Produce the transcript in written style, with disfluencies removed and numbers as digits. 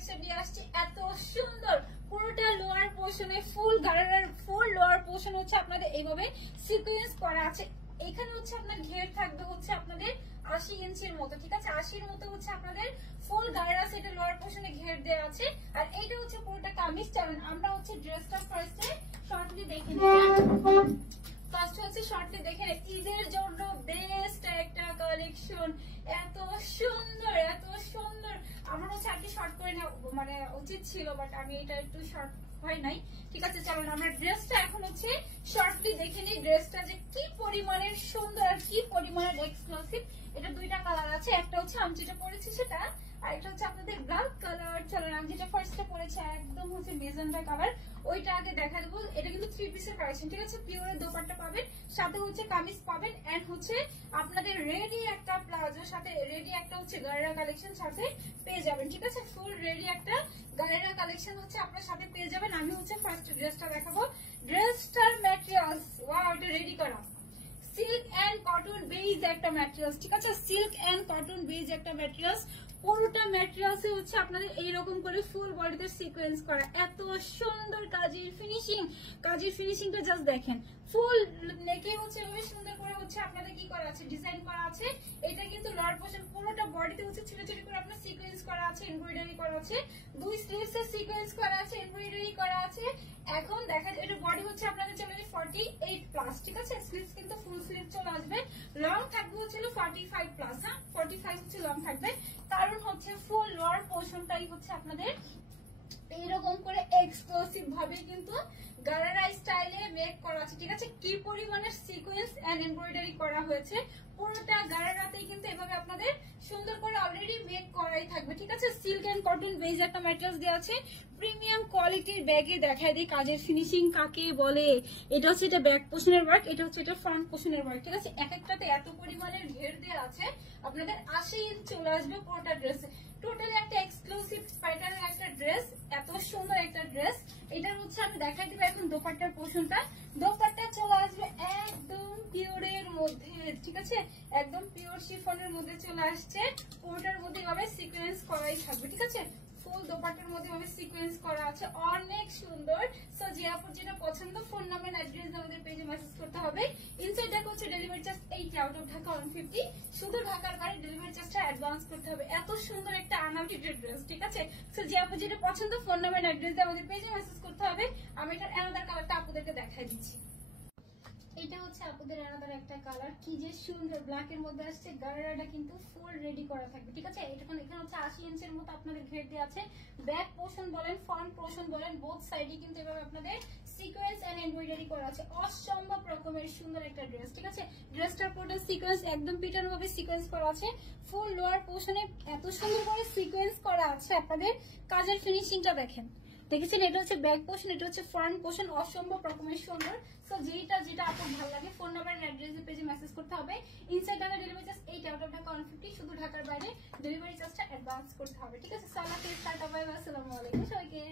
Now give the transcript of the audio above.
Collection নিয়ে আসছি এত সুন্দর পুরোটা লোয়ার পোর্শনে ফুল গারারার ফুল লোয়ার পোর্শন হচ্ছে আপনাদের এইভাবে সিকোয়েন্স করা আছে। এখানে হচ্ছে আপনার ঘের থাকবে হচ্ছে আপনাদের 80 ইঞ্চির মতো, ঠিক আছে? 80-র মতো হচ্ছে আপনাদের ফুল গায়রা সেটা লোয়ার পোর্শনে ঘের দেওয়া আছে। আর এইটা হচ্ছে পুরোটা কামিজ। চলেন আমরা হচ্ছে ড্রেসটা ফার্স্টে শর্টলি দেখে নিই। ফার্স্ট হচ্ছে শর্টলি দেখে নিই। ঈদের জন্য বেস্ট একটা কালেকশন, এত সুন্দর এত সুন্দর। আমার হচ্ছে আগে শর্ট করে নেওয়া মানে উচিত ছিল, বাট আমি এটা একটু শর্ট হয় নাই, ঠিক আছে? চলো আমরা ড্রেসটা এখন হচ্ছে শর্টলি দেখে নিই। ড্রেসটা যে কি পরিমাণের সুন্দর আর কি পরিমাণের এক্সক্লুসিভ। এটা দুইটা কালার আছে, একটা হচ্ছে আমি যেটা পরেছি সেটা, আর এটা হচ্ছে আপনাদের ব্ল্যাক কালার। চলো আমি যেটা ফার্স্টে পরেছি একদম হচ্ছে মেজেন্টা কালার, ওইটা আগে দেখা দেবো। এটা কিন্তু 3 পিসের কালেকশন, ঠিক আছে? পিওরের দোপাট্টা পাবেন, সাথে হচ্ছে কামিজ পাবেন, এন্ড হচ্ছে আপনাদের রেডি একটা প্লাজো, সাথে রেডি একটা হচ্ছে গায়রা কালেকশন সাথে পেয়ে যাবেন, ঠিক আছে? ফুল রেডি একটা গায়রা কালেকশন হচ্ছে আপনার সাথে পেয়ে যাবেন। আমি হচ্ছে ফার্স্ট ড্রেসটা দেখাবো। ড্রেসটার ম্যাটেরিয়ালস ওয়াও, এটা রেডি করা সিল্ক এন্ড কটন বেজ একটা ম্যাটেরিয়ালস, ঠিক আছে? সিল্ক এন্ড কটন বেজ একটা ম্যাটেরিয়ালস। পুরোটা ম্যাটেরিয়ালস হচ্ছে আপনাদের এইরকম করে ফুল বডিতে সিকোয়েন্স করা, এত সুন্দর কাজের ফিনিশিং। কাজের ফিনিশিংটা জাস্ট দেখেন, ফুল নেকে হচ্ছে এভাবে সুন্দর করে হচ্ছে আপনাদের কি করা আছে, ডিজাইন করা আছে। এটা কিন্তু লর্ড পোর্শন পুরোটা বডিতে হচ্ছে ছোট ছোট করে আপনার সিকোয়েন্স করা আছে, এমব্রয়ডারি করা আছে, দুই স্লিভস এর সিকোয়েন্স করা আছে, এমব্রয়ডারি করা আছে। এখন দেখা যায় এটা বডি হচ্ছে আপনাদের চলে 48 প্লাস, ঠিক আছে? স্লিভস কিন্তু ফুল স্লিভ চলে আসবে। লং থাকবে হচ্ছে 45 প্লাস, হ্যাঁ 45 হচ্ছে লং থাকবে। কারণ হচ্ছে ফুল লোয়ার পোর্শনটাই হচ্ছে আপনাদের এইরকম করে এক্সক্লুসিভ ভাবে কিন্তু গারারা স্টাইলে মেক করা আছে, ঠিক আছে? কি পরিমাণের সিকোয়েন্স এন্ড এমব্রয়ডারি করা হয়েছে, পুরোটা গারারাতেই কিন্তু এভাবে আপনাদের সুন্দর করে অলরেডি মেক করাই থাকবে, ঠিক আছে? সিল্ক এন্ড কটন বেজ একটা ম্যাটেরিয়ালস দেওয়া আছে। প্রিমিয়াম কোয়ালিটির ব্যাগে দেখায় দিই কাজের ফিনিশিং কাকে বলে। এটা হচ্ছে এটা ব্যাক পোর্শনের ওয়ার্ক, এটা হচ্ছে এটা ফ্রন্ট পোর্শনের ওয়ার্ক, ঠিক আছে? এক একটাতে এত পরিমাণের ঘের দেওয়া আছে, আপনাদের 80 ইঞ্চ চলে আসবে পুরোটা ড্রেসে। টোটালি একটা এক্সক্লুসিভ প্যাটার্নের একটা ড্রেস, এত সুন্দর একটা ড্রেস। এটা হচ্ছে আমি দেখাই দিব এখন দোপাট্টার পোর্শনটা। দোপাট্টা চলে আসবে একদম পিওরের মধ্যে, ঠিক আছে? একদম পিওর শিফনের মধ্যে চলে আসছে। পুরোটার মধ্যে ভাবে সিকোয়েন্স করাই থাকবে, ঠিক আছে? ফুল দোপাট্টার মধ্যে ভাবে সিকোয়েন্স করা আছে, অনেক সুন্দর। সো যে আপনার যেটা পছন্দ ফোন নাম্বার অ্যাড্রেস আমাদের পেজে মেসেজ করতে হবে। ইনসাইড দেখো হচ্ছে delivery charge 80, out of Dhaka 150। শুধু ঢাকার বাইরে ডেলিভারি চার্জটা অ্যাডভান্স করতে হবে। এত সুন্দর একটা আনআউটেড ড্রেস, ঠিক আছে? সো যে আপনার যেটা পছন্দ ফোন নাম্বার অ্যাড্রেস আমাদের পেজে মেসেজ করতে হবে। আমি এটার অ্যানাদার কালারটা আপনাদেরকে দেখাই দিচ্ছি। এটা হচ্ছে আপনাদের আলাদা একটা কালার, কি যে সুন্দর ব্ল্যাক এর মধ্যে আসছে। গারারাটা কিন্তু ফুল রেডি করা থাকবে, ঠিক আছে? এটা এখানে হচ্ছে 80 ইঞ্চের মতো আপনাদের ঘের দেওয়া আছে। ব্যাক পোর্শন বলেন ফ্রন্ট পোর্শন বলেন বোথ সাইডে কিন্তু এভাবে আপনাদের সিকোয়েন্স এন্ড এমব্রয়ডারি করা আছে। অসম্ভব রকমের সুন্দর একটা ড্রেস, ঠিক আছে? ড্রেসটার পুরো সিকোয়েন্স একদম পিটানো ভাবে সিকোয়েন্স করা আছে। ফুল লোয়ার পোর্শনে এত সুন্দর করে সিকোয়েন্স করা আছে। আপনাদের কাজের ফিনিশিংটা দেখেন, দেখেছেন? এটা হচ্ছে ব্যাক পোর্শন, এটা হচ্ছে ফ্রন্ট পোর্শন, অসম্ভব রকমের সুন্দর। সো যেটা যেটা আপনার ভালো লাগে ফোন নাম্বার অ্যাড্রেস পেজে মেসেজ করতে হবে। Inside Dhaka delivery charge 8, out of Dhaka 150। শুধু ঢাকার বাইরে ডেলিভারি চার্জটা অ্যাডভান্স করতে হবে, ঠিক আছে? সালাম, আসসালামু আলাইকুম সবাইকে।